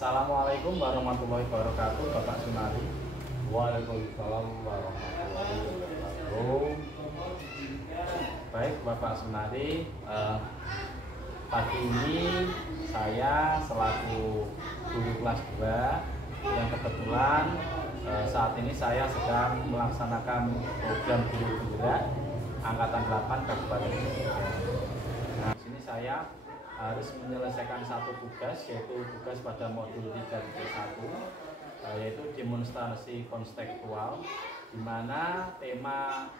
Assalamualaikum warahmatullahi wabarakatuh, Bapak Sunari. Waalaikumsalam warahmatullahi wabarakatuh. Baik Bapak Sunari, pagi ini saya selaku guru kelas 2 yang kebetulan saat ini saya sedang melaksanakan program guru penggerak Angkatan 8 Kabupaten Jember. Nah, di sini saya harus menyelesaikan satu tugas, yaitu tugas pada modul 3.1, yaitu demonstrasi konstekstual, di mana tema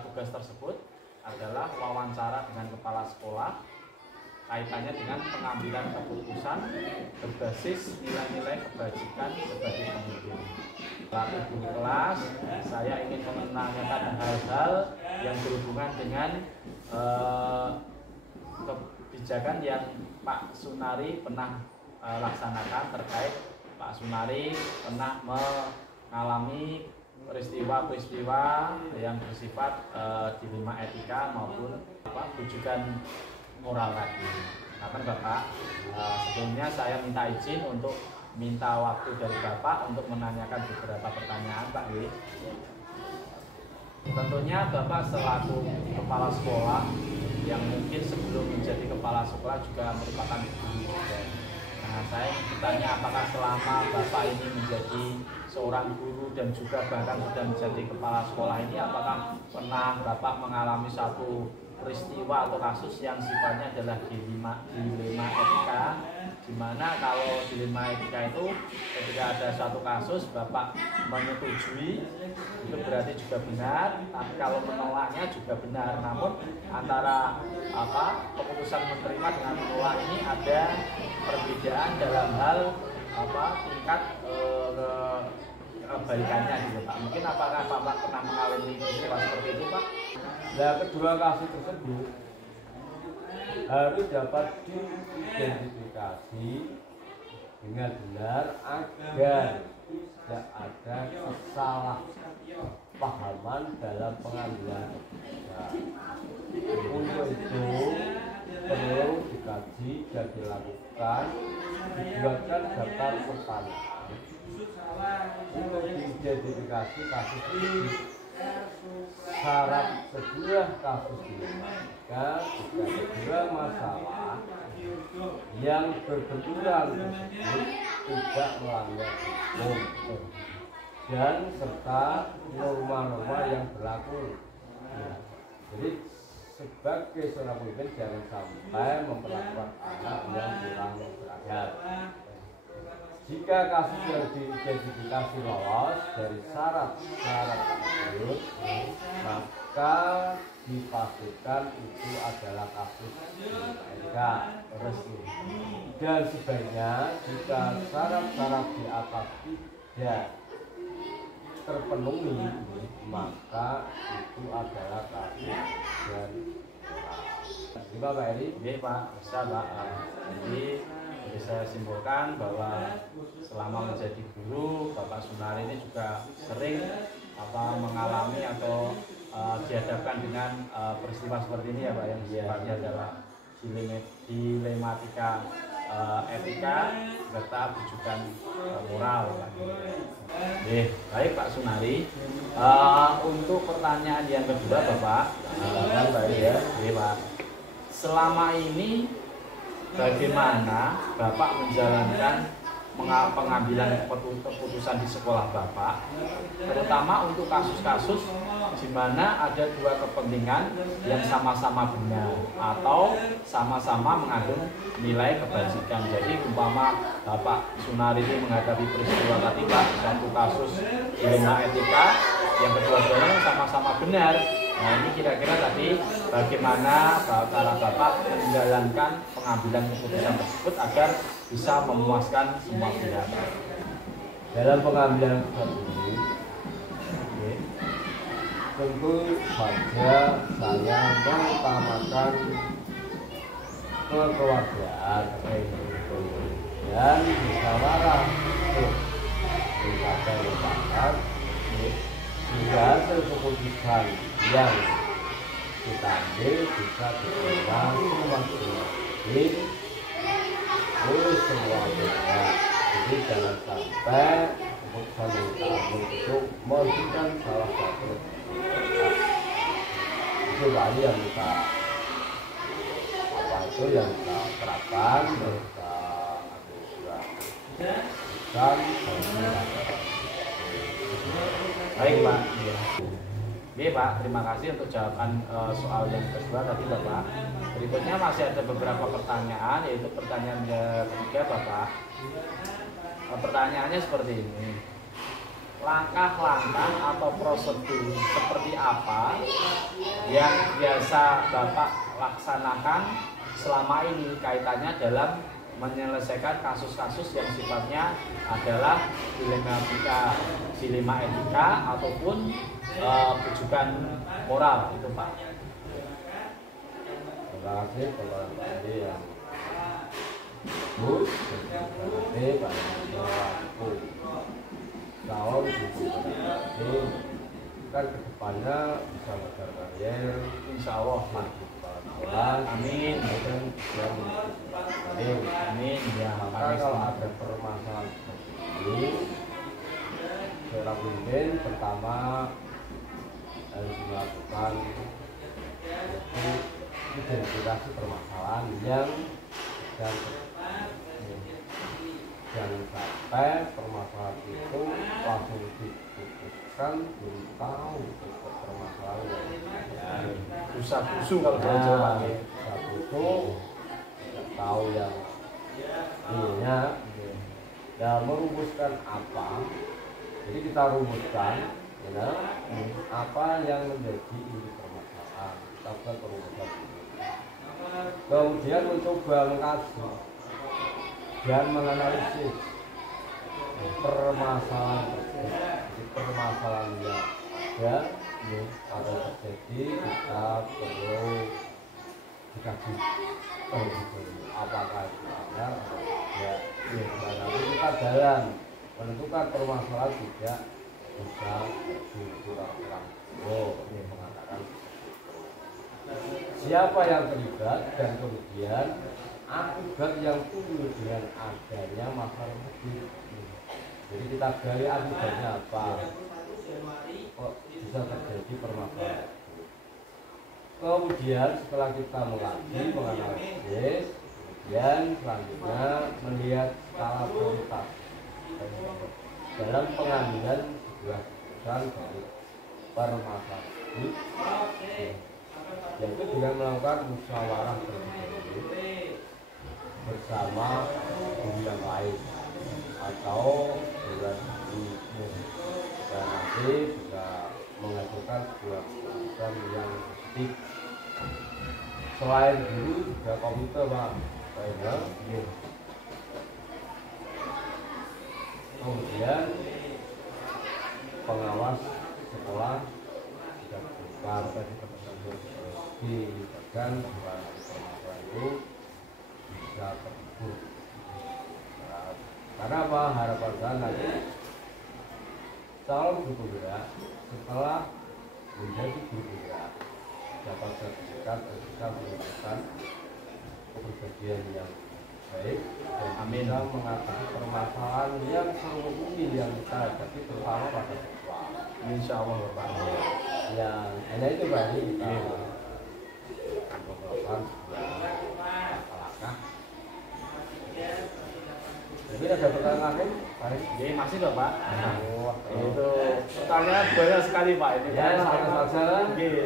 tugas tersebut adalah wawancara dengan kepala sekolah kaitannya dengan pengambilan keputusan berbasis nilai-nilai kebajikan sebagai pemimpin. Selaku guru kelas, saya ingin menanyakan hal-hal yang berhubungan dengan kebijakan yang Pak Sunari pernah laksanakan terkait Pak Sunari pernah mengalami peristiwa-peristiwa yang bersifat dilema etika maupun rujukan moral tadi. Nah, Bapak, sebelumnya saya minta izin untuk minta waktu dari Bapak untuk menanyakan beberapa pertanyaan, Pak Wi. Tentunya Bapak selaku kepala sekolah yang mungkin sebelum menjadi kepala sekolah juga merupakan guru juga. Nah, saya bertanya apakah selama Bapak ini menjadi seorang guru dan juga bahkan sudah menjadi kepala sekolah ini, apakah pernah Bapak mengalami satu peristiwa atau kasus yang sifatnya adalah dilema etika, di mana kalau dilema etika itu ketika ada suatu kasus Bapak menyetujui itu berarti juga benar, tapi kalau menolaknya juga benar. Namun antara keputusan menerima dengan menolak ini ada perbedaan dalam hal tingkat kebalikannya gitu Pak. Mungkin apakah Bapak pernah mengalami peristiwa seperti itu Pak? Nah, kedua kasus tersebut harus dapat diidentifikasi dengan benar agar tidak ada kesalahpahaman dalam pengambilan keputusan. Untuk itu perlu dikaji dan dilakukan, dibuatkan daftar pertanyaan untuk diidentifikasi kasus ini. Syarat sebuah kasus dilematika jika kedua masalah yang berbenturan tersebut tidak melanggar hukum dan serta norma-norma yang berlaku. Jadi sebagai seorang pemimpin jangan sampai memperlakukan anak yang kurang beradab. Jika kasus yang diidentifikasi lolos dari syarat-syarat tersebut, maka dipastikan itu adalah kasus etika resmi. Dan sebaiknya jika syarat-syarat di atas tidak terpenuhi, maka itu adalah kasus dari Pak Eri. Iya Pak, bisa Pak. Jadi saya simpulkan bahwa selama menjadi guru, Bapak Sunari ini juga sering mengalami atau dihadapkan dengan peristiwa seperti ini ya Pak, yang sifatnya adalah dilematika etika serta rujukan moral. Baik Pak Sunari, untuk pertanyaan yang kedua Bapak, Pak, selama ini bagaimana Bapak menjalankan pengambilan keputusan di sekolah Bapak, terutama untuk kasus-kasus di mana ada dua kepentingan yang sama-sama benar atau sama-sama mengandung nilai kebajikan. Jadi umpama Bapak Sunari ini menghadapi peristiwa tadi Pak, satu kasus dilema etika, yang kedua-duanya sama-sama benar. Nah, ini kira-kira tadi bagaimana cara Bapak menjalankan pengambilan keputusan tersebut agar bisa memuaskan semua pihak. Dalam pengambilan keputusan ini, tentu saja saya mengutamakan kekeluargaan dan musyawarah pilkada lebakan sehingga hasil keputusan yang kita ambil bisa diterima semaksimal oleh semua pihak Jadi jangan sampai keputusan yang kita ambil itu merugikan salah satu itu banyak yang kita apa itu yang kita terapkan, yang kita ambil juga bukan Baik Pak. Oke Pak, terima kasih untuk jawaban soal yang kedua tadi Bapak. Berikutnya masih ada beberapa pertanyaan, yaitu pertanyaan yang ketiga Bapak. Pertanyaannya seperti ini. Langkah-langkah atau prosedur seperti apa yang biasa Bapak laksanakan selama ini kaitannya dalam menyelesaikan kasus-kasus yang sifatnya adalah dilema etika ataupun bujukan moral itu Pak. Terima kasih kepada Pak Andi yang bagus, terima kasih pada aku calon ini kan kedepannya bisa berkarir, Insya Allah Pak. Amin. Dan Amin. Ya, maka kalau ada permasalahan seperti ini, secara mungkin pertama harus melakukan yaitu identifikasi permasalahan yang jangan sampai permasalahan itu langsung diputuskan belum tahu untuk permasalahan yang Busa-busu kalau bahasa Jawa. busa-busu tidak tahu yang ininya ya merumuskan apa, jadi kita rumuskan ya, apa yang menjadi inti permasalahan, kita buat perumusan kemudian mencoba mengkaji dan menganalisis permasalahan tersebut. Jadi permasalahan yang ada terjadi kita perlu dikaji apakah itu benar atau tidak. Dan nanti kita jalan menentukan permasalahan tidak bisa kurang-kurang mengatakan siapa yang terlibat dan kemudian akibat yang timbul dengan adanya masalah tersebut. Jadi kita gali akibatnya apa, kok bisa terjadi permasalahan. Kemudian setelah kita mengkaji, menganalisis, kemudian selanjutnya melihat skala prioritas dalam pengambilan sebuah keputusan dari permasalahan tersebut, yaitu dengan melakukan musyawarah bersama guru yang lain atau dengan guru dan nanti bisa mengajukan sebuah keputusan yang positif. Selain guru juga komite Pak, kemudian pengawas sekolah juga dilibatkan supaya permasalahan itu bisa terhubung. Karena apa, harapan saya nanti calon guru gerak setelah menjadi guru gerak dapat sertifikat dan bisa melakukan kepribadian yang baik dan bisa mengatasi permasalahan yang seluruh mungkin yang kita hadapi terutama pada siswa. Insya Allah Bapak. Ya, hanya itu Pak, ini kita melakukan langkah. Jadi ada pertanyaan lain? Jadi masih loh Pak. Itu pertanyaan banyak sekali Pak ini. Ya,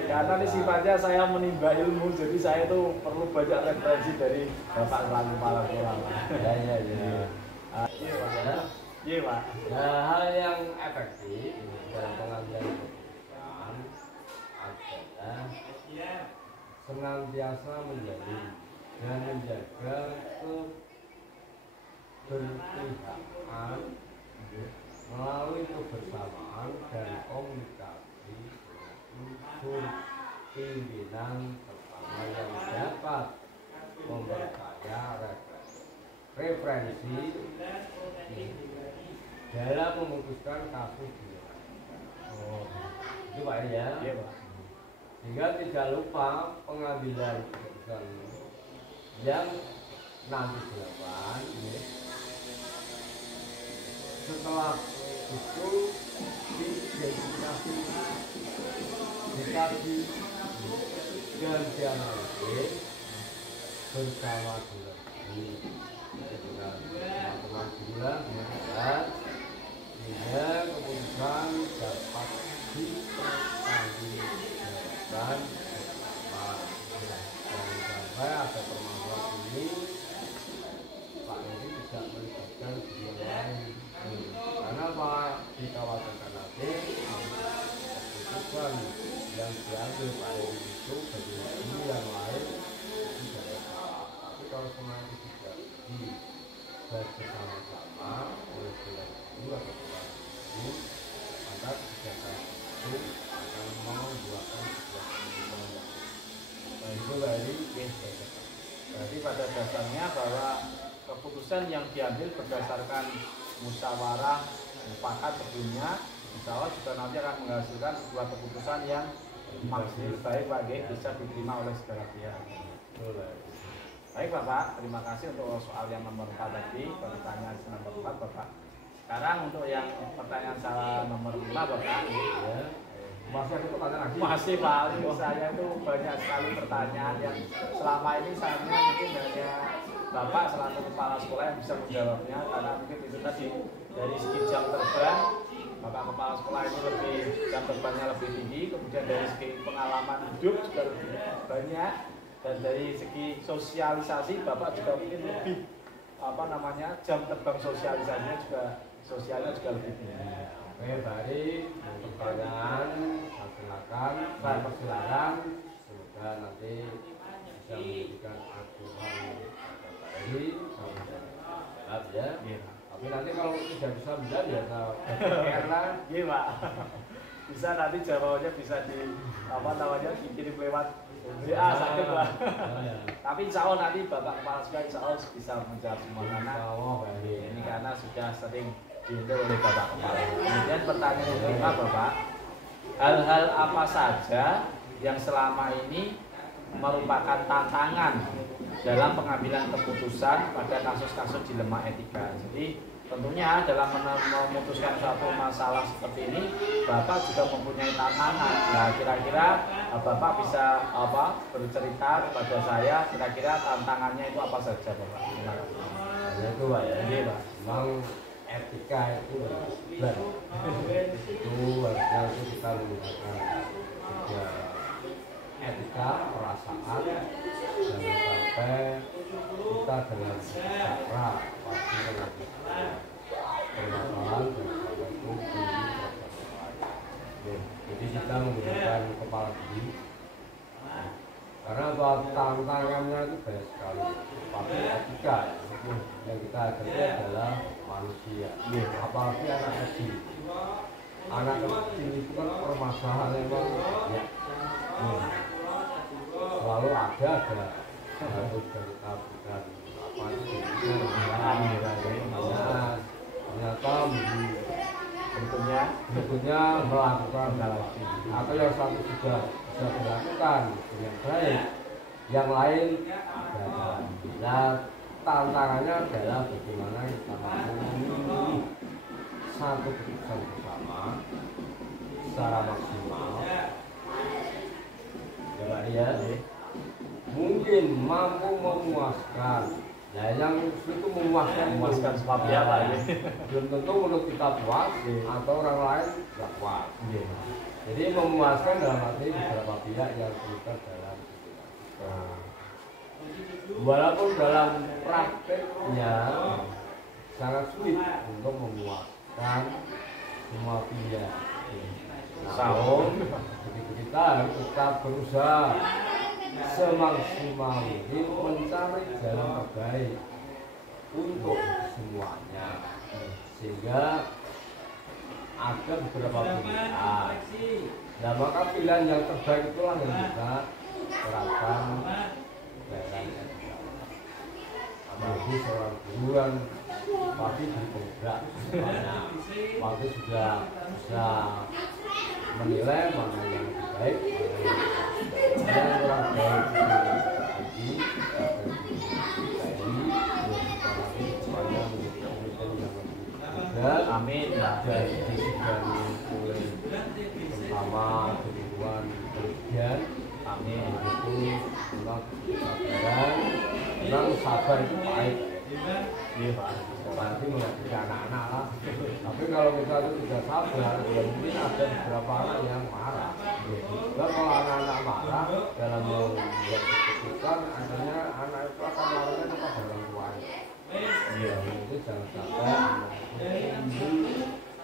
karena ini sifatnya saya menimba ilmu, jadi saya tuh perlu banyak referensi dari Bapak selaku kepala sekolah. Ya. Iya Pak. Nah, hal yang efektif dalam pengambilan keputusan adalah senantiasa menjalin dan menjaga keberpihakan melalui kebersamaan dan komunikasi dengan unsur pimpinan pertama yang dapat memperkaya referensi dalam memutuskan kasus di itu Pak ya. Iya Pak. Sehingga tidak lupa pengambilan keputusan yang nanti dilakukan setelah itu diidentifikasi dikaji gantian lagi bersama dengan teman-teman bilang sehingga keputusan dapat ditanggungjawabkan bersama. Jangan sampai ada permasalahan ini Pak Edi tidak melibatkan dia lain. Karena Pak dikhawatirkan nanti keputusan yang diambil Pak Edi itu bagi yang lain itu tidak salah. Tapi kalau semuanya tidak dibahas bersama-sama oleh pihak itu atau pihak itu, maka kebijakan itu akan membuatkan sebuah keputusan. Nah, itu dari jadi pada dasarnya bahwa keputusan yang diambil berdasarkan musyawarah mufakat sebelumnya, insya Allah juga nanti akan menghasilkan sebuah keputusan yang maksimal baik bagi bisa diterima oleh segala pihak. Baik Bapak, terima kasih untuk soal yang nomor 4 tadi, pertanyaan nomor 4 Bapak. Sekarang untuk yang pertanyaan salah nomor 5 Bapak. Ya. Masih ada pertanyaan lagi? Masih Pak, saya itu banyak sekali pertanyaan yang selama ini saya mungkin hanya Bapak selaku kepala sekolah yang bisa menjawabnya, karena mungkin itu tadi dari segi jam terbang Bapak kepala sekolah ini lebih jam terbangnya lebih tinggi, kemudian dari segi pengalaman hidup juga lebih banyak, dan dari segi sosialisasi Bapak juga mungkin lebih jam terbang sosialisasinya juga sosialnya juga lebih tinggi. Oke, tadi pertanyaan silakan, saya persilakan, semoga nanti bisa memberikan aturan tadi jawab ya. Tapi nanti kalau tidak bisa menjawab ya karena iya Pak. Bisa nanti jawabannya bisa dikirim lewat WA sakit Pak. Tapi insya Allah nanti Bapak Kepala Sekolah insya Allah bisa menjawab semua karena ini karena sudah sering diundang oleh Bapak Kepala. Kemudian pertanyaan yang kelima Bapak, hal-hal apa saja yang selama ini merupakan tantangan dalam pengambilan keputusan pada kasus-kasus dilema etika. Jadi tentunya dalam memutuskan suatu masalah seperti ini Bapak juga mempunyai tantangan. Nah, kira-kira Bapak bisa bercerita kepada saya kira-kira tantangannya itu apa saja Bapak? Terima kasih. Itu Pak ya. Iya Pak. Memang etika itu berat. Itu harusnya itu kita menggunakan etika, perasaan, jangan sampai kita dengan cara pasti dengan permasalahan dan sampai itu jadi kita menggunakan kepala diri karena tantangannya itu banyak sekali. Tapi etika yang kita hadapi adalah manusia, apalagi anak kecil. Anak kecil itu kan permasalahan yang banyak. Selalu ada harus dari bukan apa itu ternyata bentuknya melakukan atau yang satu sudah bisa dilakukan dengan baik, yang lain gagal. Nah, tantangannya adalah bagaimana kita memilih satu keputusan bersama secara maksimal. Ya, mungkin mampu memuaskan. Nah, yang itu memuaskan seperti apa ya? Belum tentu menurut kita puas atau orang lain tidak puas. Jadi memuaskan dalam arti beberapa pihak yang terlibat dalam walaupun dalam prakteknya sangat sulit untuk memuaskan semua pihak. Jadi kita harus tetap berusaha semaksimal mungkin mencari jalan terbaik untuk semuanya, sehingga ada beberapa pilihan. Nah, maka pilihan yang terbaik itulah yang kita terapkan dalam apalagi seorang guru kan pasti bergerak semuanya, pasti sudah bisa menilai mana yang lebih baik, mana yang kurang baik lagi dari supaya menjadi pemimpin yang lebih berkeluarga. Amin. Dan disegani oleh terutama kebutuhan berlebihan. Amin. Itu adalah kesabaran. Memang sabar itu baik. Iya Pak. Apalagi menghadapi anak-anak lah. Tapi kalau kita itu tidak sabar, ya mungkin ada beberapa anak yang marah. Dan kalau anak-anak marah dalam membuat keputusan, akhirnya anak itu akan larinya kepada orang tuanya. Ya, itu jangan sampai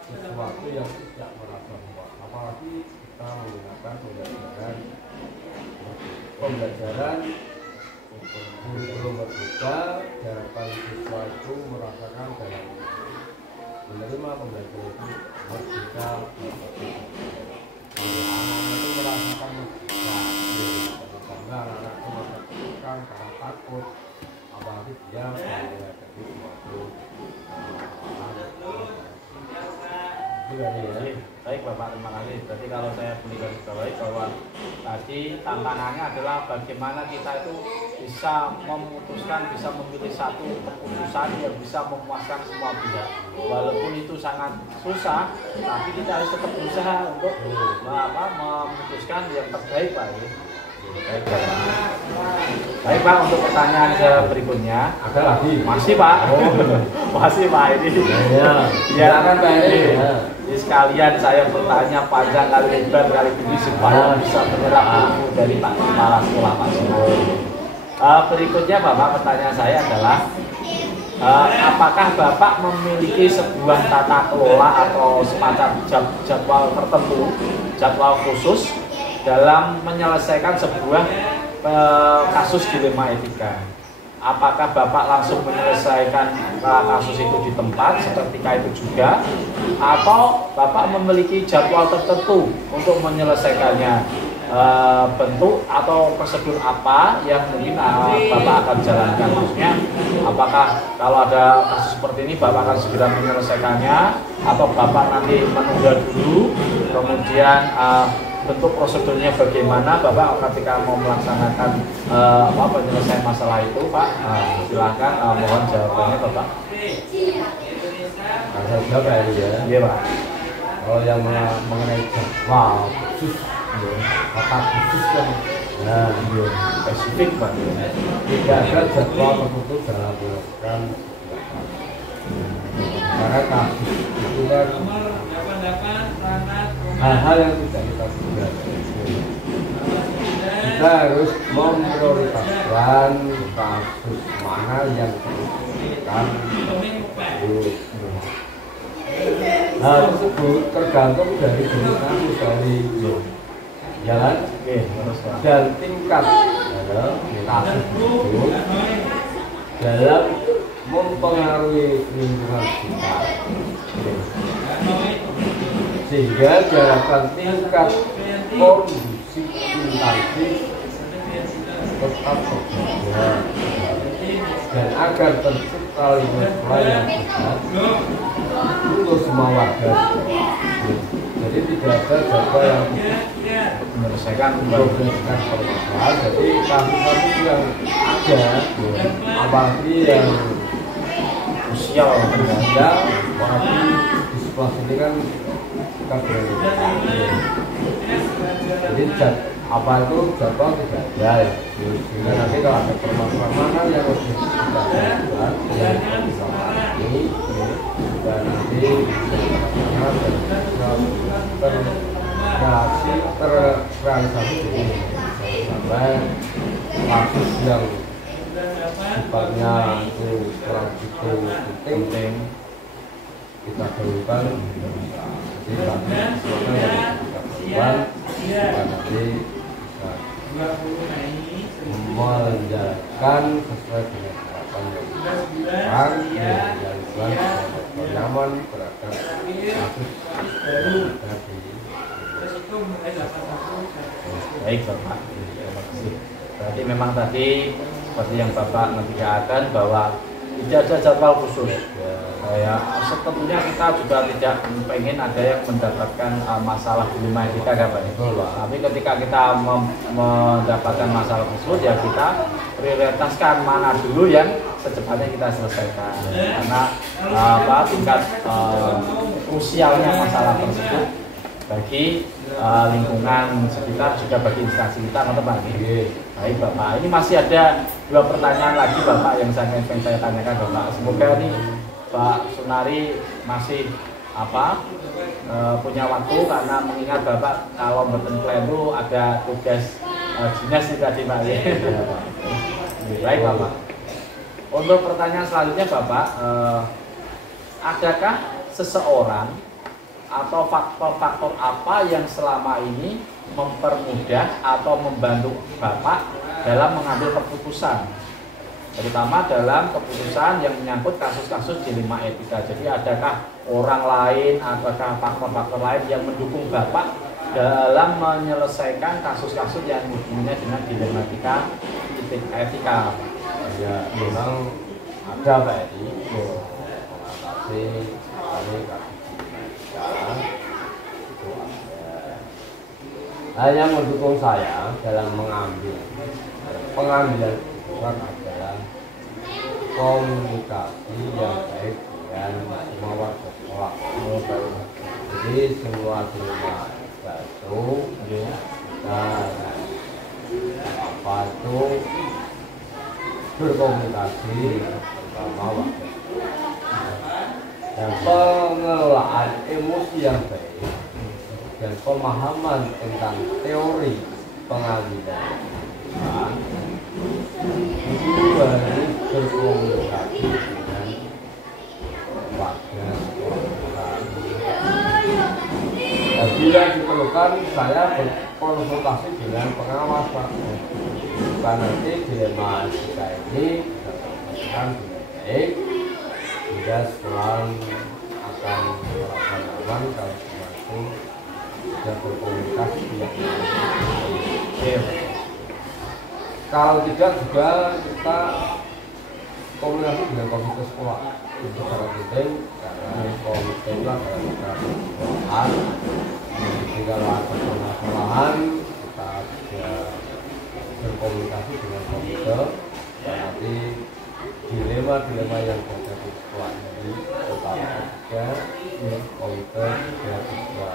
sesuatu yang tidak merasa puas. Apalagi kita menggunakan pembelajaran belum berbeda, diharapkan siswa itu merasakan dalam menerima pembelajaran itu merdeka. Anak-anak itu merasakan merdeka, karena anak-anak itu merasakan karena takut, apalagi dia menghadapi suatu Baik Bapak, terima kasih. Berarti kalau saya boleh garis bawahi bahwa tadi tantangannya adalah bagaimana kita itu bisa memutuskan, bisa memilih satu keputusan yang bisa memuaskan semua pihak. Walaupun itu sangat susah, tapi kita harus tetap berusaha untuk memutuskan yang terbaik Pak. Baik Pak, untuk pertanyaan berikutnya ada lagi? Masih Pak. Masih Pak ini. Ya kan Pak ini. Jadi sekalian saya bertanya panjang kali lebar kali tinggi supaya bisa menyerap ilmu dari Pak Kepala Sekolah Pak Sumur. Berikutnya Bapak, pertanyaan saya adalah apakah Bapak memiliki sebuah tata kelola atau semacam jadwal tertentu, jadwal khusus dalam menyelesaikan sebuah kasus dilema etika? Apakah Bapak langsung menyelesaikan kasus itu di tempat seketika itu juga, atau Bapak memiliki jadwal tertentu untuk menyelesaikannya? Bentuk atau prosedur apa yang mungkin Bapak akan jalankan? Maksudnya apakah kalau ada kasus seperti ini Bapak akan segera menyelesaikannya, atau Bapak nanti menunda dulu kemudian bentuk prosedurnya bagaimana Bapak ketika mau melaksanakan penyelesaian masalah itu Pak? Silahkan, mohon jawabannya Bapak. Saya jawab ya. Iya Pak. Kalau yang mengenai jadwal khusus, kata khusus kan, nah, spesifik Pak. tidak ada jadwal tertentu dalam melakukan karena kasus itu kan hal-hal yang tidak kita duga. Kita harus memprioritaskan kasus mana yang diperlukan. Hal tersebut tergantung dari jenis kasus dari jalan dan tingkat kasus itu dalam mempengaruhi lingkungan sekitar, sehingga diharapkan tingkat kondisi instansi tetap terjaga dan agar tercipta lingkungan sekolah yang sehat untuk semua warga. Jadi tidak ada jadwal yang menyelesaikan permasalahan. Jadi kasus-kasus yang ada, apalagi yang sosial, apalagi di sekolah sini kan kita berani. Jadi apa itu jadwal tidak ada ya. Sehingga nanti kalau ada permasalahan mana yang harus kita lakukan, yang bisa ini dan nanti terrealisasi ini sampai kasus yang sifatnya itu kurang begitu penting kita dahulukan. Jadi semuanya yang kita lakukan nanti bisa menjalankan sesuai dengan harapan yang nyaman terhadap kasus tadi. Baik Bapak, terima kasih. Berarti memang tadi seperti yang Bapak mengingatkan bahwa tidak ada jadwal khusus. Ya, tentunya kita juga tidak pengen ada yang mendapatkan masalah dilema etika kan Pak. Tapi ketika kita mendapatkan masalah tersebut ya kita prioritaskan mana dulu yang secepatnya kita selesaikan karena tingkat krusialnya masalah tersebut bagi lingkungan sekitar juga bagi instansi kita, teman-teman. Baik Bapak, ini masih ada 2 pertanyaan lagi Bapak yang ingin saya tanyakan Bapak. Semoga ini Pak Sunari masih punya waktu, karena mengingat Bapak kalau mboten klenu ada tugas dinas tadi Pak. Baik Bapak. Untuk pertanyaan selanjutnya Bapak, adakah seseorang atau faktor-faktor apa yang selama ini mempermudah atau membantu Bapak dalam mengambil keputusan, terutama dalam keputusan yang menyangkut kasus-kasus dilema etika? Jadi adakah orang lain, apakah faktor-faktor lain yang mendukung Bapak dalam menyelesaikan kasus-kasus yang hubungannya dengan dilematika etika? Ya, memang ada Pak Edi mengatasi itu ada. Hanya mendukung saya dalam mengambil pengambilan keputusan adalah komunikasi yang baik dengan semua warga sekolah. Jadi semua batu dan apa itu berkomunikasi bersama warga dan pengelolaan emosi yang baik dan pemahaman tentang teori pengambilan keputusan itu harus berkomunikasi dengan warga sekolah. Dan bila diperlukan saya berkonsultasi dengan pengawas Pak, supaya nanti dilema etika ini dilaksanakan dengan baik hingga sekolah akan melakukan aman kalau semua itu sudah berkomunikasi yang baik. Kalau tidak juga kita komunikasi dengan komite sekolah itu sangat penting, karena komite itu adalah sekolahan. Jadi kalau ada permasalahan kita bisa berkomunikasi dengan komite dan nanti dilema-dilema yang ada di sekolah ini tetap ada komite juga bisa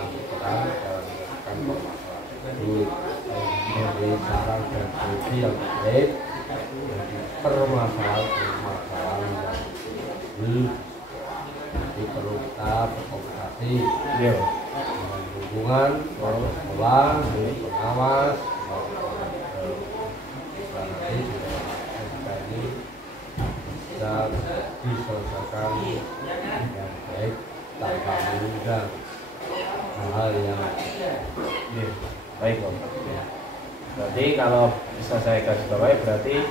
ambil peran dalam menyelesaikan permasalahan tersebut. Dari saran dan solusi yang baik dari permasalahan yang jadi perlu kita berkomunikasi dengan hubungan sekolah, pengawas, nanti etika ini bisa diselesaikan dengan baik tanpa mengundang hal-hal yang baik Bapak. Berarti kalau bisa saya garis bawahi, berarti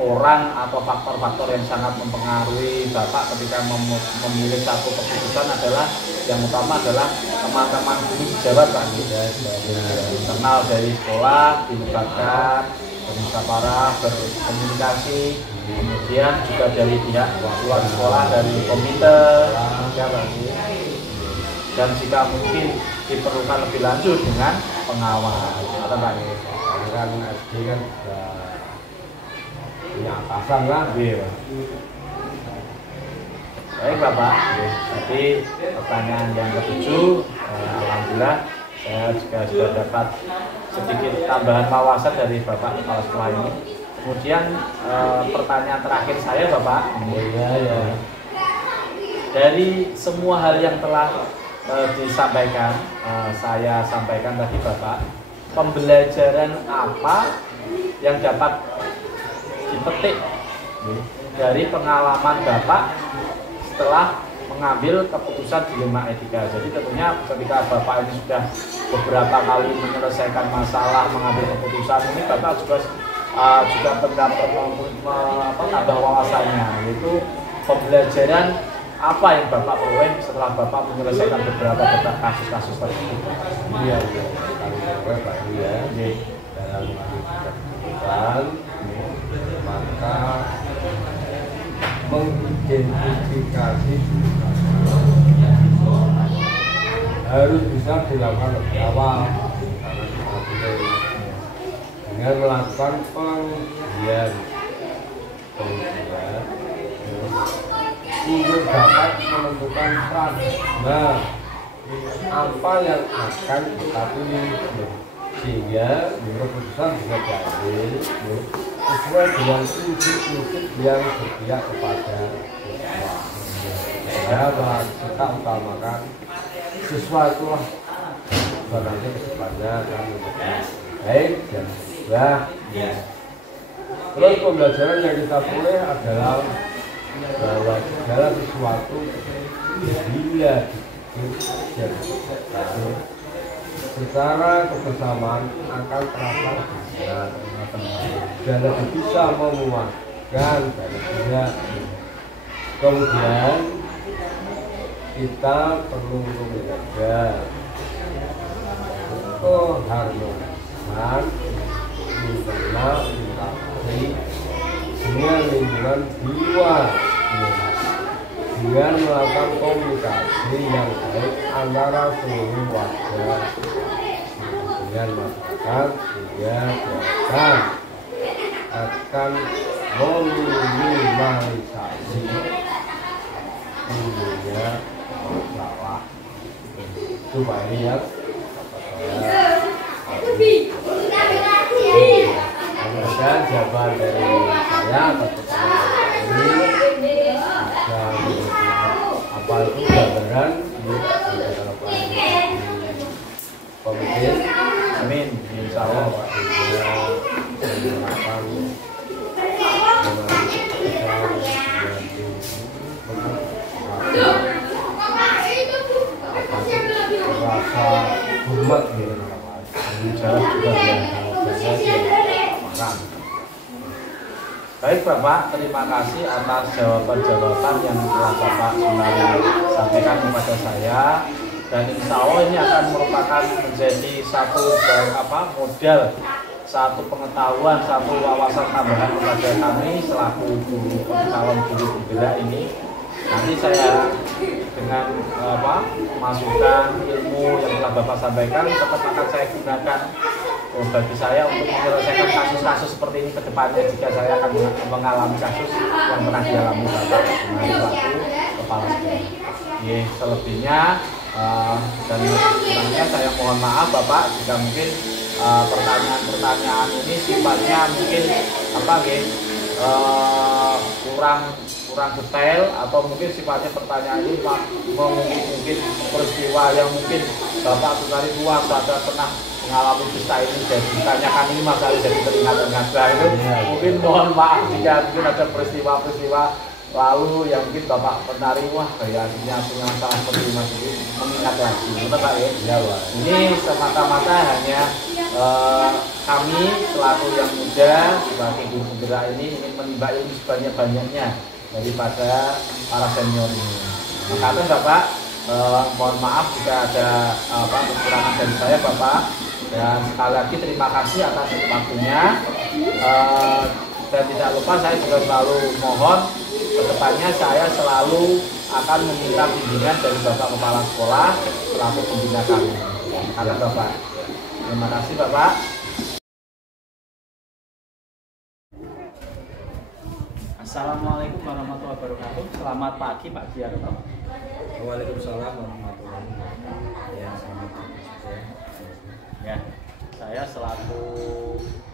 orang atau faktor-faktor yang sangat mempengaruhi Bapak ketika memilih satu keputusan adalah yang utama adalah teman-teman guru pejabat Pak. Internal dari sekolah dilibatkan, bermusyawarah, berkomunikasi, kemudian juga dari pihak luar sekolah, dari komite, ya Pak. Dan jika mungkin diperlukan lebih lanjut dengan pengawas, atau Pak? Kan SD kan sudah punya atasan lah. Baik Bapak, jadi pertanyaan yang ke-7, alhamdulillah saya juga sudah dapat sedikit tambahan wawasan dari Bapak Kepala Sekolah ini. Kemudian pertanyaan terakhir saya Bapak, dari semua hal yang telah disampaikan, saya sampaikan tadi Bapak, pembelajaran apa yang dapat dipetik dari pengalaman Bapak setelah mengambil keputusan dilema etika? Jadi tentunya ketika Bapak ini sudah beberapa kali menyelesaikan masalah, mengambil keputusan, ini Bapak juga menambah wawasannya, yaitu pembelajaran apa yang Bapak peroleh setelah Bapak menyelesaikan beberapa kasus-kasus tersebut? Iya, kalau Pak ya, dalam keputusan maka mengidentifikasi harus bisa dilakukan lebih awal dengan melakukan pengujian kemudian untuk dapat menentukan peran. Nah, apa yang akan kita pilih sehingga keputusan bisa diambil sesuai dengan prinsip-prinsip yang berpihak kepada siswa. Ya, kita utamakan siswa itulah sebenarnya kedepannya akan menjadi baik dan mudah. Terus pembelajaran yang kita peroleh adalah bahwa segala sesuatu bila dan secara kebersamaan akan terasa benar dan lebih bisa memuaskan dari pihak. Kemudian kita perlu untuk menjaga keharmonisan internal interaksi dengan lingkungan di luar, dengan melakukan komunikasi yang baik antara seluruh warga dengan masyarakat, sehingga diharapkan akan meminimalisasi timbulnya masalah. Supaya ini ya kemudian jawaban dari saya atas pertanyaan ini bisa apa itu gambaran di pemimpin. Amin. Insya Allah Pak. Rasa hormat gitu Baik Bapak, terima kasih atas jawaban-jawaban yang telah Bapak sampaikan kepada saya. Dan insya Allah ini akan merupakan menjadi satu modal, satu pengetahuan, satu wawasan tambahan kepada kami selaku calon guru penggerak ini. Nanti saya dengan masukan ilmu yang telah Bapak sampaikan tetap akan saya gunakan bagi saya untuk menyelesaikan kasus-kasus seperti ini ke depannya jika saya akan mengalami kasus yang pernah dialami Bapak selaku kepala sekolah. Selebihnya dan kurangnya saya mohon maaf Bapak jika mungkin pertanyaan-pertanyaan ini sifatnya mungkin kurang detail atau mungkin sifatnya pertanyaan ini mungkin peristiwa yang mungkin Bapak sekali luar saja pernah mengalami kisah ini dan ditanyakan ini masalah jadi teringat-ingat itu mungkin mohon maaf jika mungkin ada peristiwa-peristiwa lalu yang mungkin Bapak penari kayaknya punya masalah seperti ini masih mengingat lagi, betul Pak ya? Ya Pak. Ini semata-mata hanya kami selaku yang muda sebagai guru penggerak ini ingin menimba ilmu sebanyak-banyaknya daripada para senior ini. Maka Bapak mohon maaf jika ada kekurangan dari saya Bapak, dan sekali lagi terima kasih atas waktunya. Dan tidak lupa saya juga selalu mohon kedepannya saya selalu akan meminta bimbingan dari Bapak Kepala Sekolah selaku pembina kami. Ada Bapak. Terima kasih Bapak. Assalamualaikum warahmatullahi wabarakatuh. Selamat pagi Pak Giarto. Waalaikumsalam warahmatullahi wabarakatuh. Ya, selamat pagi. Ya, saya selaku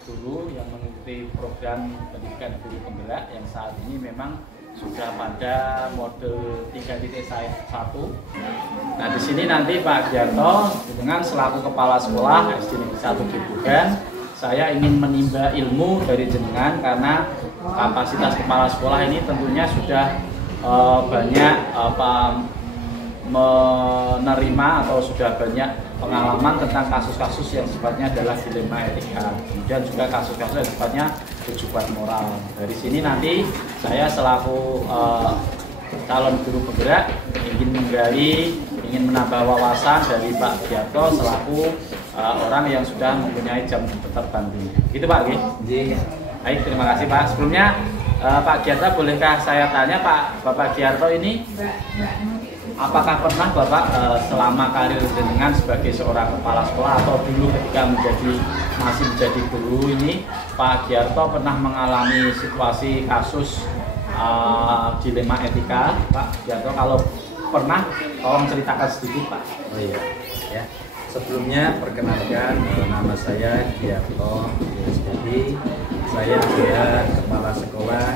guru yang mengikuti program pendidikan guru penggerak yang saat ini memang sudah pada mode 3.1. Nah, di sini nanti Pak Giarto dengan selaku kepala sekolah SD Negeri 1 Gebugan, saya ingin menimba ilmu dari jenengan karena kapasitas kepala sekolah ini tentunya sudah banyak menerima atau sudah banyak pengalaman tentang kasus-kasus yang sifatnya adalah dilema etika, kemudian juga kasus-kasus yang sifatnya tujuan moral. Dari sini nanti saya selaku calon guru penggerak ingin menggali, ingin menambah wawasan dari Pak Giarto selaku orang yang sudah mempunyai jam terbang. Gitu Pak. Baik, terima kasih Pak. Sebelumnya Pak Giarto, bolehkah saya tanya Bapak Giarto ini, apakah pernah Bapak selama karir dengan sebagai seorang kepala sekolah atau dulu ketika masih menjadi guru ini, Pak Giarto pernah mengalami situasi kasus dilema etika, Pak Giarto? Kalau pernah, tolong ceritakan sedikit, Pak. Oh iya, ya. Sebelumnya perkenalkan, nama saya Giarto. Jadi saya adalah kepala sekolah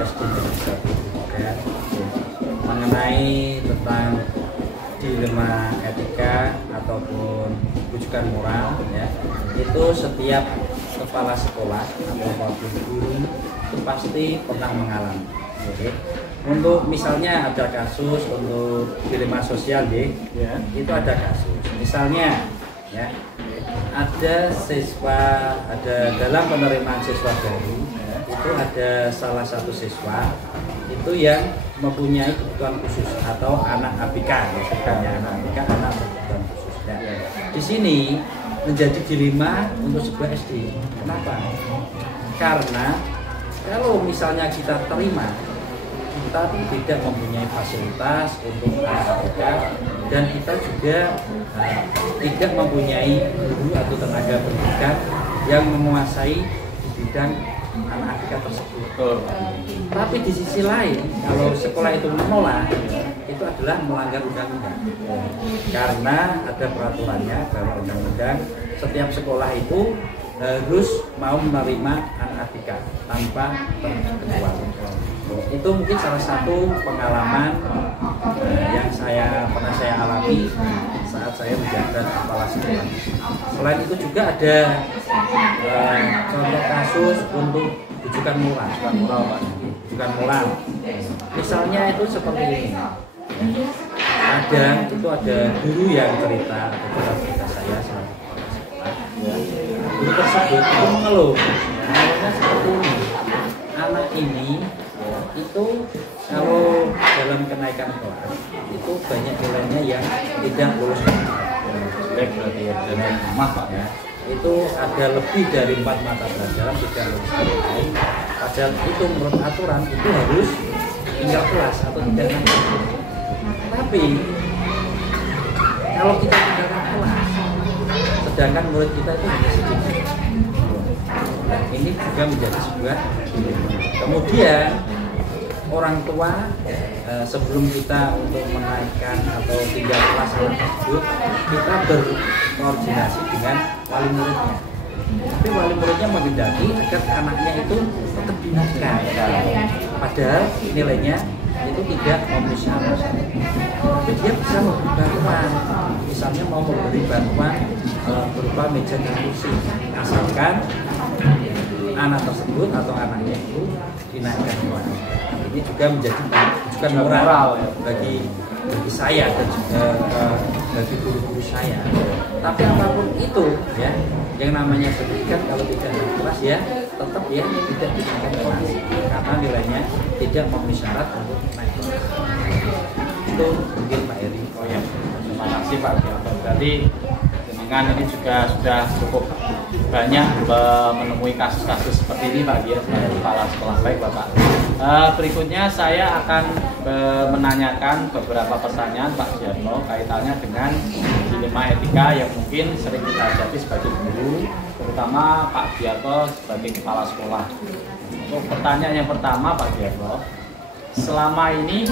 SD Negeri 1 Modern. Mengenai tentang dilema etika ataupun rujukan moral, ya, itu setiap kepala sekolah ataupun guru itu pasti pernah mengalami. Oke. Untuk misalnya ada kasus untuk dilema sosial, ya, itu ada kasus. Misalnya, ya, ada dalam penerimaan siswa baru, ya, itu ada salah satu siswa itu yang mempunyai kebutuhan khusus atau anak ABK, misalnya anak ABK, anak berkebutuhan khusus. Ya. Di sini menjadi dilema untuk sebuah SD. Kenapa? Karena kalau misalnya kita terima tapi tidak mempunyai fasilitas untuk anak ABK, dan kita juga tidak mempunyai guru atau tenaga pendidikan yang menguasai di bidang anak ABK tersebut. Tapi di sisi lain, kalau sekolah itu menolak, itu adalah melanggar undang-undang. Karena ada peraturannya bahwa undang-undang setiap sekolah itu harus mau menerima anak ABK tanpa terkecuali. Itu mungkin salah satu pengalaman yang pernah saya alami saat saya menjabat kepala sekolah. Selain itu juga ada contoh kasus untuk rujukan moral, rujukan moral. Misalnya itu seperti ini. Kadang itu ada guru yang cerita kepada saya selaku kepala sekolah. Guru tersebut itu mengeluh. Mengeluhnya seperti ini. Anak ini itu kalau dalam kenaikan kelas itu banyak nilainya yang tidak lulus. Berarti ya, dan Pak, ya. Itu ada lebih dari 4 mata pelajaran tidak lulus. Padahal itu menurut aturan itu harus tinggal kelas atau tidak naik. Tapi kalau kita tinggalkan kelas, sedangkan murid kita itu hanya sedikit. Nah, ini juga menjadi sebuah dilema. Kemudian orang tua sebelum kita untuk menaikkan atau tinggal kelas anak tersebut, kita berkoordinasi dengan wali muridnya. Tapi wali muridnya menghendaki agar anaknya itu tetap dinaikkan, padahal nilainya itu tidak memenuhi syarat. Tapi dia bisa memberi bantuan, misalnya mau memberi bantuan berupa meja dan kursi, asalkan anak tersebut atau anaknya itu dinaikkan kelas. Ini juga menjadi rujukan moral bagi saya dan juga bagi guru-guru saya. Tapi apapun itu, ya, yang namanya pendidikan kalau tidak naik kelas, ya tetap ya tidak dinaikkan kelas karena nilainya tidak memenuhi syarat untuk naik kelas. Itu mungkin Pak Eri. Oh ya, terima kasih Pak Giarto. Berarti dengan ini juga sudah cukup banyak menemui kasus-kasus seperti ini Pak Giarto sebagai kepala sekolah. Baik Bapak. Berikutnya saya akan menanyakan beberapa pertanyaan Pak Giarto kaitannya dengan dilema etika yang mungkin sering kita hadapi sebagai guru, terutama Pak Giarto sebagai kepala sekolah. Untuk pertanyaan yang pertama Pak Giarto, selama ini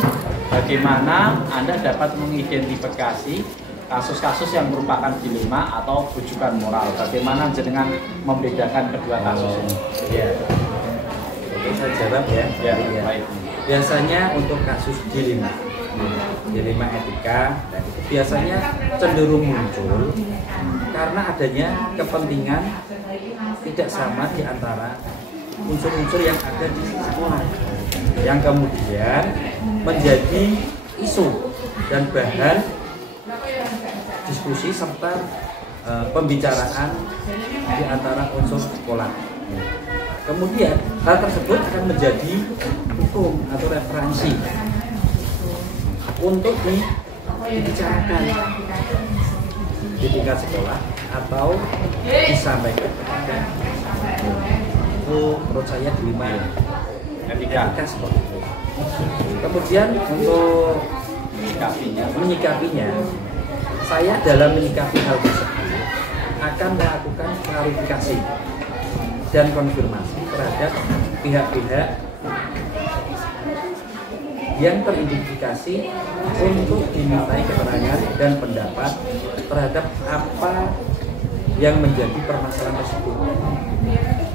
bagaimana Anda dapat mengidentifikasi kasus-kasus yang merupakan dilema atau rujukan moral? Bagaimana jenengan membedakan kedua kasus ini? Ya. Oke, saya jawab ya. Ya, baik. Biasanya untuk kasus dilema etika, dan itu biasanya cenderung muncul karena adanya kepentingan tidak sama di antara unsur-unsur yang ada di sekolah, yang kemudian menjadi isu dan bahan diskusi serta pembicaraan di antara unsur sekolah. Kemudian hal tersebut akan menjadi hukum atau referensi untuk dibicarakan di tingkat sekolah atau disampaikan kepada itu. Menurut saya dilema. etika seperti itu. Kemudian untuk menyikapinya, saya dalam menyikapi hal tersebut akan melakukan klarifikasi dan konfirmasi terhadap pihak-pihak yang teridentifikasi untuk dimintai keterangan dan pendapat terhadap apa yang menjadi permasalahan tersebut,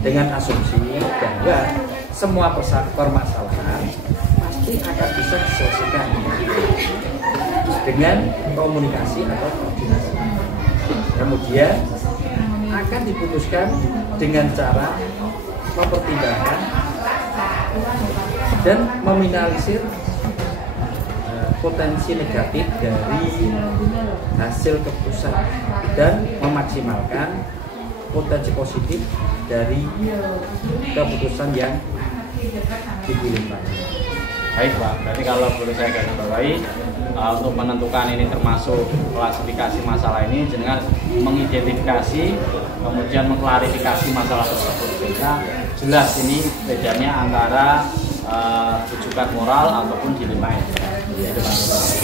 dengan asumsi bahwa semua permasalahan pasti akan bisa diselesaikan dengan komunikasi atau koordinasi. Kemudian akan diputuskan dengan cara mempertimbangkan dan meminimalisir potensi negatif dari hasil keputusan dan memaksimalkan potensi positif dari keputusan yang dipilih Pak. Baik Pak, berarti kalau boleh saya garis bawahi, untuk menentukan ini termasuk klasifikasi masalah ini, jenengan mengidentifikasi kemudian mengklarifikasi masalah tersebut sehingga jelas ini bedanya antara rujukan moral ataupun dilema.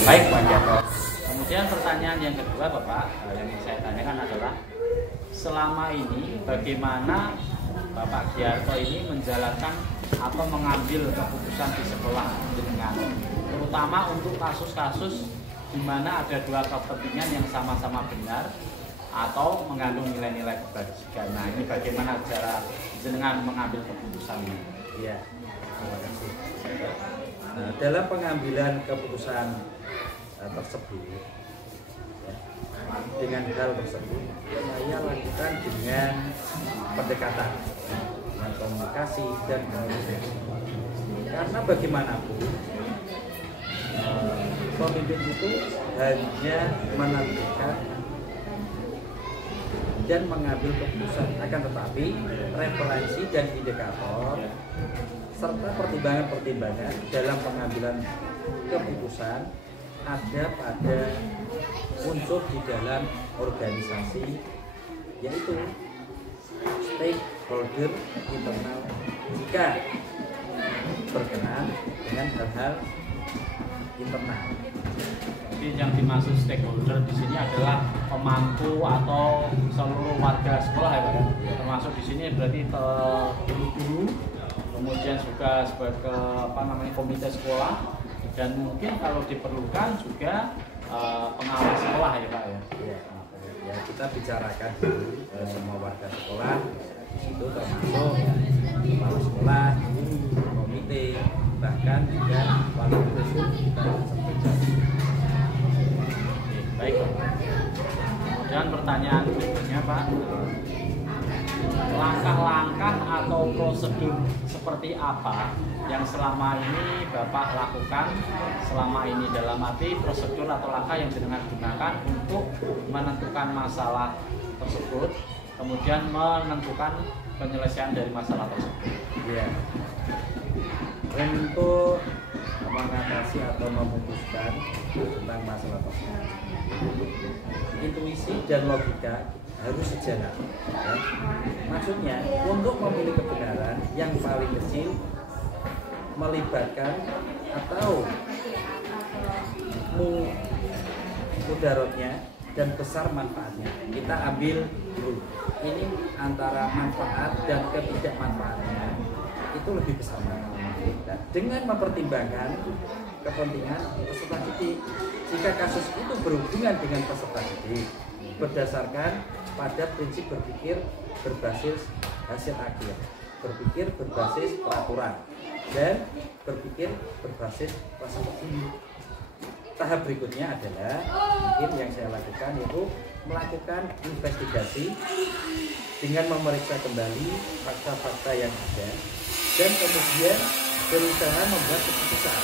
Baik Pak Giarto. Kemudian pertanyaan yang kedua Bapak, yang ingin saya tanyakan adalah selama ini bagaimana Bapak Giarto ini menjalankan atau mengambil keputusan di sekolah dengan terutama untuk kasus-kasus di mana ada dua kepentingan yang sama-sama benar atau mengandung nilai-nilai kebajikan. Nah, ini bagaimana cara jenengan mengambil keputusannya? Iya, terima kasih. Nah, dalam pengambilan keputusan tersebut, ya, dengan hal tersebut, saya lakukan dengan pendekatan, dengan komunikasi dan komunikasi. Karena bagaimanapun, pemimpin itu hanya menentukan dan mengambil keputusan, akan tetapi referensi dan indikator serta pertimbangan-pertimbangan dalam pengambilan keputusan ada pada unsur di dalam organisasi, yaitu stakeholder internal jika berkenan dengan hal-hal internal. Jadi yang dimaksud stakeholder di sini adalah pemangku atau seluruh warga sekolah ya Pak. Termasuk di sini berarti guru-guru, kemudian juga sebagai komite sekolah, dan mungkin kalau diperlukan juga pengawas sekolah ya Pak ya. Ya, kita bicarakan dulu semua warga sekolah, di situ termasuk kepala sekolah, guru, komite, bahkan juga wali murid kita sampaikan. Baik Pak. Dan pertanyaan berikutnya Pak, langkah-langkah atau prosedur seperti apa yang selama ini Bapak lakukan selama ini, dalam arti prosedur atau langkah yang jenengan gunakan untuk menentukan masalah tersebut, kemudian menentukan penyelesaian dari masalah tersebut? Ya. Untuk mengatasi atau memutuskan tentang masalah tersebut, intuisi dan logika harus sejalan. Ya. Maksudnya untuk memilih kebenaran yang paling kecil melibatkan atau mudaratnya dan besar manfaatnya. Kita ambil dulu. Ini antara manfaat dan ketidakmanfaatnya itu lebih besar manfaatnya. Dengan mempertimbangkan kepentingan peserta didik. Jika kasus itu berhubungan dengan peserta didik berdasarkan pada prinsip berpikir berbasis hasil akhir, berpikir berbasis peraturan, dan berpikir berbasis rasa peduli. Tahap berikutnya adalah mungkin yang saya lakukan yaitu melakukan investigasi dengan memeriksa kembali fakta-fakta yang ada dan kemudian berusaha membuat keputusan.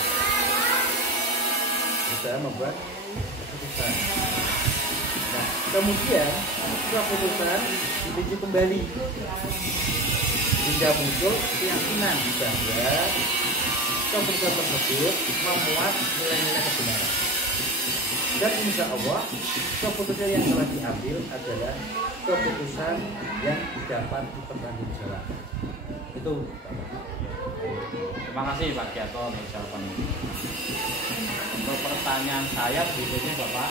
Nah, kemudian keputusan diuji kembali hingga muncul keyakinan bahwa keputusan tersebut memuat nilai-nilai kebenaran. Dan insya Allah keputusan yang telah diambil adalah keputusan yang dapat dipertanggungjawabkan. Itu Terima kasih Pak Giarto untuk jawabannya. Untuk pertanyaan saya berikutnya Bapak.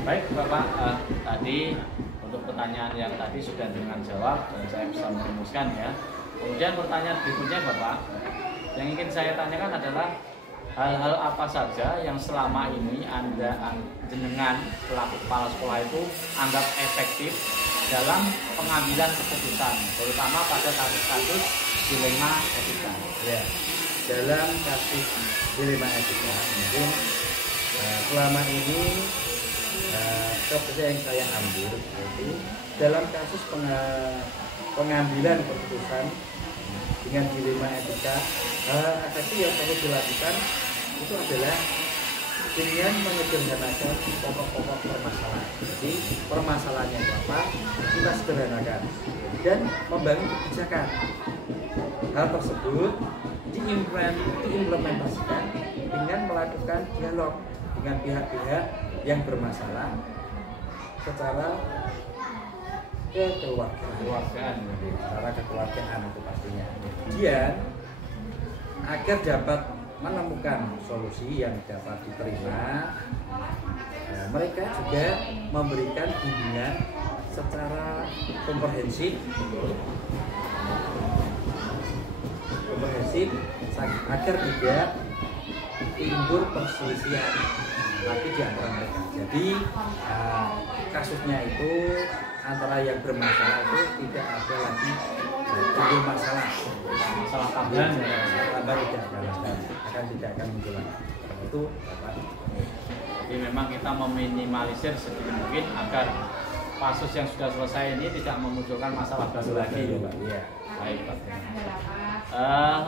Baik Bapak, tadi untuk pertanyaan yang tadi sudah dengan jawab dan saya bisa merumuskan ya. Kemudian pertanyaan berikutnya Bapak, yang ingin saya tanyakan adalah hal-hal apa saja yang selama ini Anda jenengan selaku kepala sekolah itu anggap efektif dalam pengambilan keputusan, terutama pada kasus-kasus dilema etika. Ya, dalam kasus dilema etika mungkin selama ini keputusan yang saya ambil yaitu dalam kasus pengambilan keputusan dengan dilema etika, efektif yang perlu dilakukan itu adalah dengan menyederhanakan pokok-pokok permasalahan. Jadi permasalahannya apa, kita sederhanakan dan membangun kebijakan. Hal tersebut diimplementasikan dengan melakukan dialog dengan pihak-pihak yang bermasalah secara kekeluargaan, secara kekeluargaan itu pastinya. Kemudian agar dapat menemukan solusi yang dapat diterima, mereka juga memberikan bimbingan secara komprehensif agar tidak timbul perselisihan lagi di antara mereka. Jadi kasusnya itu antara yang bermasalah itu tidak ada lagi timbul masalah tambahan, tidak akan muncul lagi. Itu Bapak. Jadi memang kita meminimalisir sedikit mungkin agar kasus yang sudah selesai ini tidak memunculkan masalah baru lagi ya Pak. Iya. Baik Pak.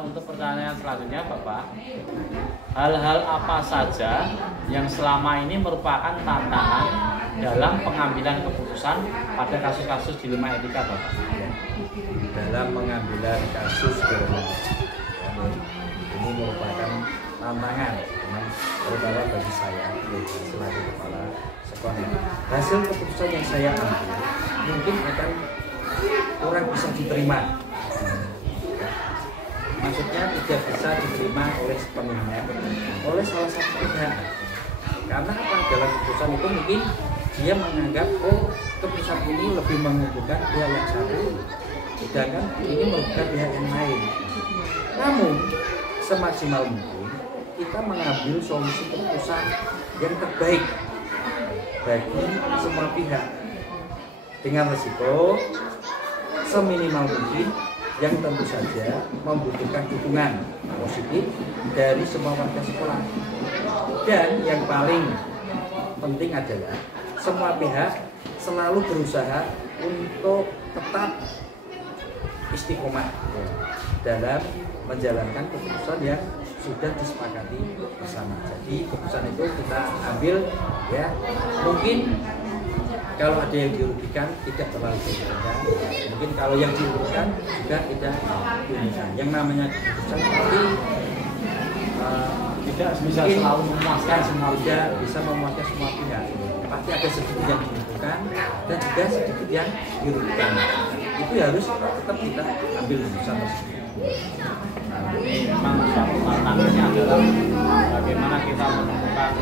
Untuk pertanyaan selanjutnya Bapak, hal-hal apa saja yang selama ini merupakan tantangan dalam pengambilan keputusan pada kasus-kasus dilema etika Bapak? Dalam pengambilan kasus dilema etika ini merupakan tantangan terutama bagi saya selaku kepala sekolah. Hasil keputusan yang saya ambil mungkin akan kurang bisa diterima. Maksudnya tidak bisa diterima oleh sepenuhnya oleh salah satu pihak. Karena apa? Dalam keputusan itu mungkin dia menganggap keputusan ini lebih menguntungkan pihak yang satu, sedangkan ini merugikan pihak yang lain. Namun semaksimal mungkin kita mengambil solusi keputusan yang terbaik bagi semua pihak dengan resiko seminimal mungkin yang tentu saja membutuhkan dukungan positif dari semua warga sekolah. Dan yang paling penting adalah semua pihak selalu berusaha untuk tetap istiqomah dalam menjalankan keputusan yang sudah disepakati bersama. Jadi keputusan itu kita ambil ya, mungkin kalau ada yang dirugikan tidak terlalu dirugikan, mungkin kalau yang dirugikan juga tidak dirugikan. Yang namanya keputusan pasti tidak bisa selalu memuaskan semua pihak, bisa memuaskan semua pihak. Pasti ada sedikit yang dirugikan dan juga sedikit yang dirugikan. Itu harus tetap kita ambil keputusan tersebut. Nah, ini memang suatu tantangannya adalah bagaimana kita menemukan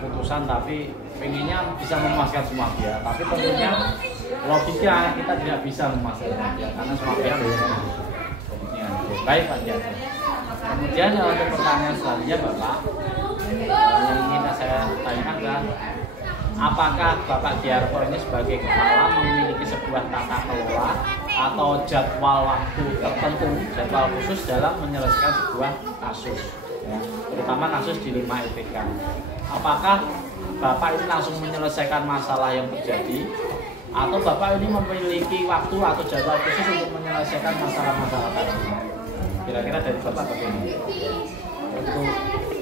keputusan tapi pengennya bisa memuaskan semua pihak, tapi tentunya logika kita tidak bisa memuaskan semua pihak karena semua pihak kepentingan. Baik Pak Giarto. Kemudian untuk pertanyaan selanjutnya Bapak, yang ingin saya tanyakan adalah apakah Bapak Giarto ini sebagai kepala memiliki sebuah tata kelola atau jadwal waktu tertentu, jadwal khusus dalam menyelesaikan sebuah kasus, ya, terutama kasus dilema etika? Apakah Bapak ini langsung menyelesaikan masalah yang terjadi, atau Bapak ini memiliki waktu atau jadwal khusus untuk menyelesaikan masalah-masalah tadi? Kira-kira dari Bapak bagaimana? Untuk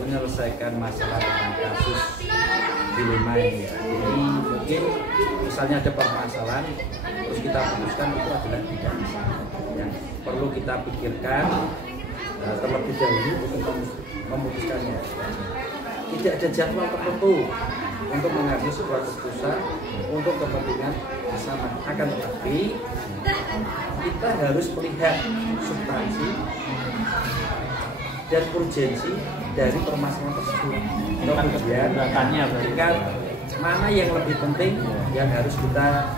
menyelesaikan masalah dengan kasus dilema ini ya, ini mungkin misalnya ada permasalahan terus kita putuskan, itu adalah tidak bisa. Yang perlu kita pikirkan terlebih dahulu untuk memutuskannya. Tidak ada jadwal tertentu untuk mengambil sebuah keputusan untuk kepentingan bersama. Akan tetapi kita harus melihat substansi dan urgensi dari permasalahan tersebut. Kemudian tingkat mana yang lebih penting yang harus kita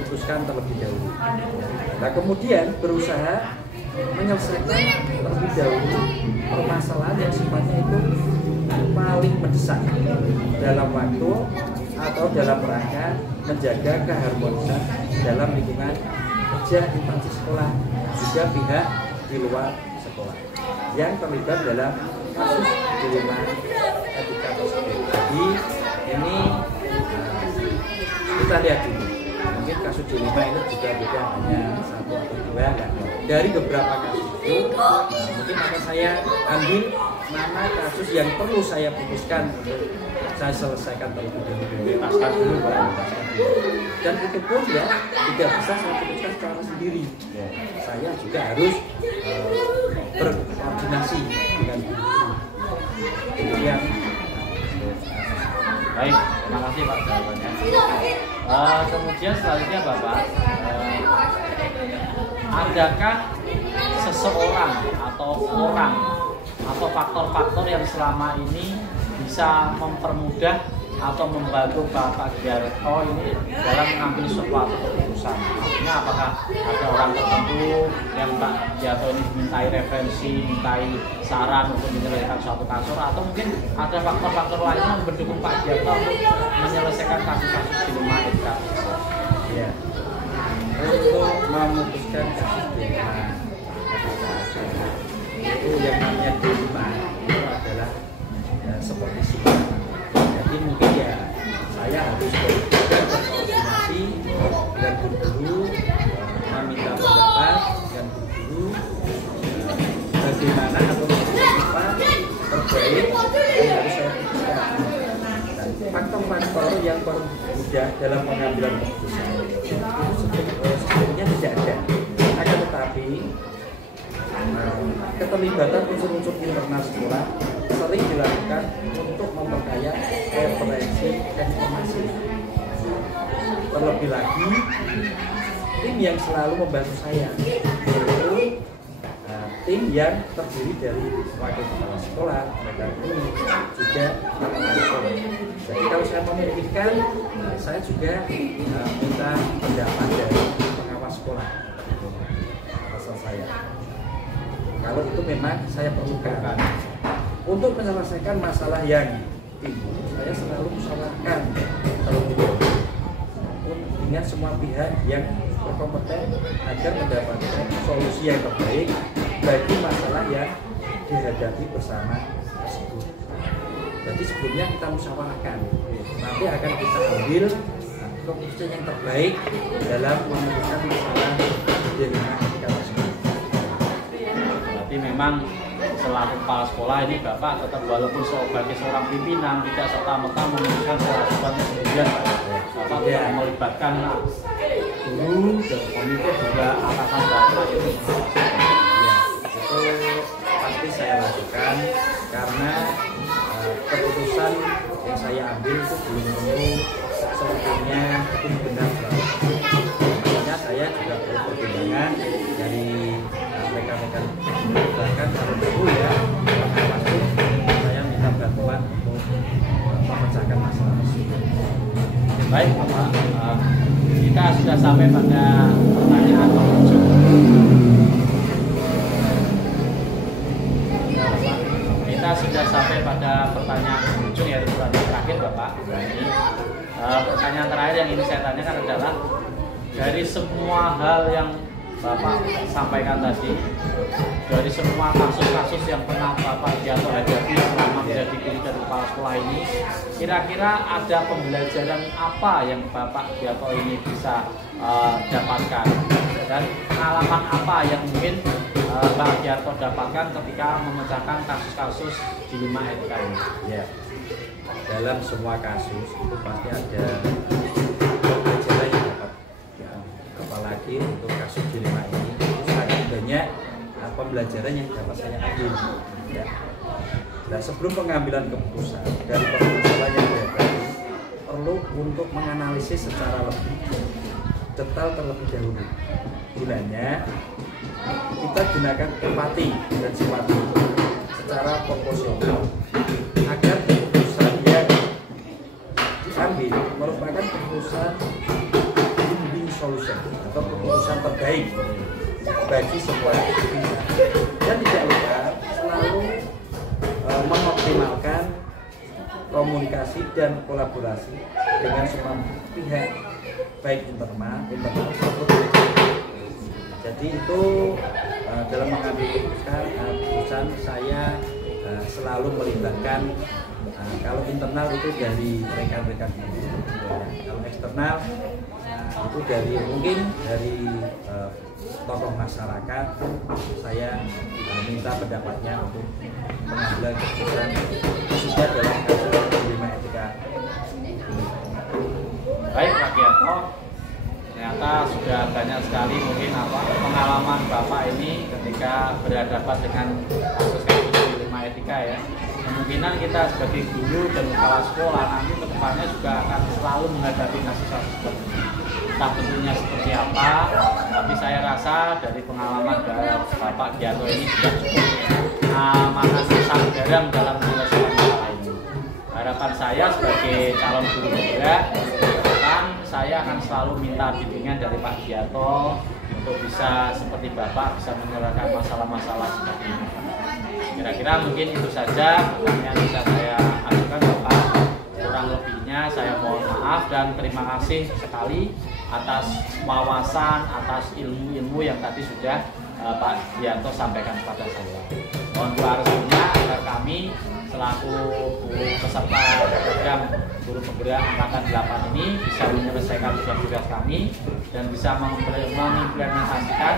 putuskan terlebih dahulu. Nah, kemudian berusaha menyelesaikan terlebih dahulu permasalahan yang sifatnya itu paling mendesak dalam waktu atau dalam rangka menjaga keharmonisan dalam lingkungan kerja instansi sekolah juga pihak di luar sekolah yang terlibat dalam kasus dilema etika tersebut. Jadi ini kita lihat dulu, mungkin kasus dilema ini juga bukan hanya satu atau dua, kan? Dari beberapa kasus itu mungkin akan saya ambil mana kasus yang perlu saya putuskan untuk saya selesaikan terlebih dahulu, dan itu pun ya tidak bisa saya putuskan secara sendiri. Saya juga harus berkoordinasi dengan guru. Kemudian baik, terima kasih Pak jawabannya. Kemudian selanjutnya Bapak, adakah seseorang atau orang atau faktor-faktor yang selama ini bisa mempermudah atau membantu Bapak Giarto ini dalam mengambil suatu keputusan? Maksudnya apakah ada orang tertentu yang Pak Giarto ini mintai referensi, mintai saran untuk menyelesaikan suatu kasus, atau mungkin ada faktor-faktor lain yang mendukung Pak Giarto untuk menyelesaikan kasus-kasus dilema etika? Ya, untuk memutuskan kasus dilema itu yang namanya dilema itu adalah ya, seperti sikap. Jadi mungkin ya saya harus berkoordinasi dengan guru-guru, meminta pendapat dengan guru-guru bagaimana atau apa terbaik yang harus saya putuskan. Faktor-faktor yang mudah dalam pengambilan keputusan itu sebetulnya tidak ada. Akan tetapi keterlibatan unsur-unsur internal sekolah sering dilakukan untuk memperkaya referensi dan informasi. Terlebih lagi, tim yang selalu membantu saya yaitu tim yang terdiri dari wakil kepala sekolah, mereka guru, juga sekolah. Jadi kalau saya memungkinkan, saya juga minta pendapat dari pengawas sekolah atas saya. Kalau itu memang saya perlukan untuk menyelesaikan masalah yang timbul, saya selalu musyawarahkan terlebih dahulu dengan semua pihak yang berkompeten agar mendapatkan solusi yang terbaik bagi masalah yang dihadapi bersama tersebut. Jadi sebelumnya kita musyawarahkan, nanti akan kita ambil keputusan yang terbaik dalam memutuskan masalah dilema etika tersebut. Berarti memang selaku kepala sekolah ini Bapak tetap walaupun sebagai seorang pimpinan tidak serta-merta memutuskan sesuatu kemudian Bapak tidak melibatkan guru dan komite juga atasan Bapak. Ya, itu pasti saya lakukan karena keputusan yang saya ambil itu belum tentu sebetulnya itu benar. Makanya saya juga perlu pertimbangan dari rekan-rekan, bahkan kalau perlu ya pengawas itu saya minta bantuan untuk memecahkan masalah tersebut. Baik Bapak, kita sudah sampai pada pertanyaan penghujung. Kita sudah sampai pada pertanyaan penghujung, yaitu pertanyaan terakhir Bapak. Ini pertanyaan terakhir yang ingin saya tanyakan adalah dari semua hal yang Bapak sampaikan tadi, dari semua kasus-kasus yang pernah Bapak Giarto hadapi selama menjadi guru dan kepala sekolah ini, kira-kira ada pembelajaran apa yang Bapak Giarto ini bisa dapatkan, dan pengalaman apa yang mungkin Pak Giarto dapatkan ketika memecahkan kasus-kasus dilema etika ini? Ya, dalam semua kasus itu pasti ada pembelajaran yang dapat, ya, apalagi untuk kasus dilema ini itu sangat banyak pembelajaran yang dapat saya ambil. Ya. Nah, sebelum pengambilan keputusan dari permasalahan yang dihadapi, perlu untuk menganalisis secara lebih detail terlebih dahulu. Gunanya kita gunakan empati dan simpati secara proporsional agar keputusan yang diambil merupakan keputusan win-win solution atau keputusan terbaik bagi semua pihak. Dan tidak lupa selalu mengoptimalkan komunikasi dan kolaborasi dengan semua pihak, baik internal maupun eksternal. Jadi itu dalam mengambil keputusan saya selalu melibatkan kalau internal itu dari rekan-rekan ini, kalau eksternal itu dari mungkin dari tokoh masyarakat. Saya minta pendapatnya untuk mengambil keputusan khususnya dalam kasus 5 etika. Baik Pak Giarto, ternyata sudah banyak sekali mungkin pengalaman Bapak ini ketika berhadapan dengan kasus 5 etika ya. Kemungkinan kita sebagai guru dan kepala sekolah nanti kedepannya juga akan selalu menghadapi kasus-kasus seperti ini. Entah bentuknya seperti apa, tapi saya rasa dari pengalaman dari Bapak Giarto ini sudah cukup makan asam garam dalam menyelesaikan masalah ini. Harapan saya sebagai calon guru penggerak, saya akan selalu minta bimbingan dari Pak Giarto untuk bisa seperti Bapak bisa menyelesaikan masalah-masalah seperti ini. Kira-kira mungkin itu saja yang bisa saya ajukan Bapak. Kurang lebihnya saya mohon maaf dan terima kasih sekali atas wawasan, atas ilmu-ilmu yang tadi sudah Pak Giarto sampaikan kepada saya. Mohon doa restunya agar kami selaku guru peserta program guru penggerak angkatan 8 ini bisa menyelesaikan tugas-tugas kami dan bisa mengimplementasikan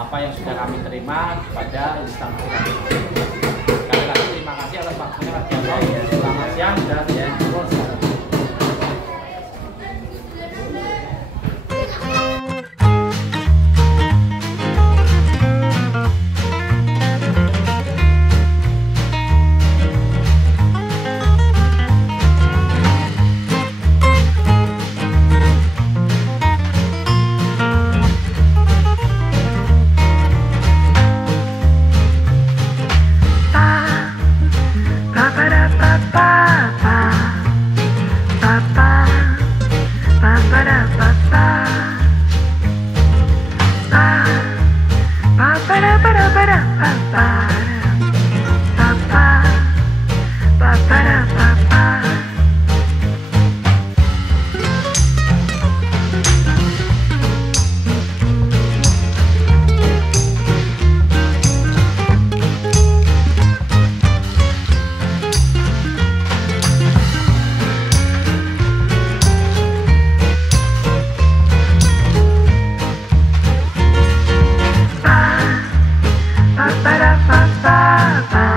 apa yang sudah kami terima pada instansi kami. Sekali lagi terima kasih atas waktunya Pak Giarto. Selamat siang dan selamat. Ba ba da ba ba ba.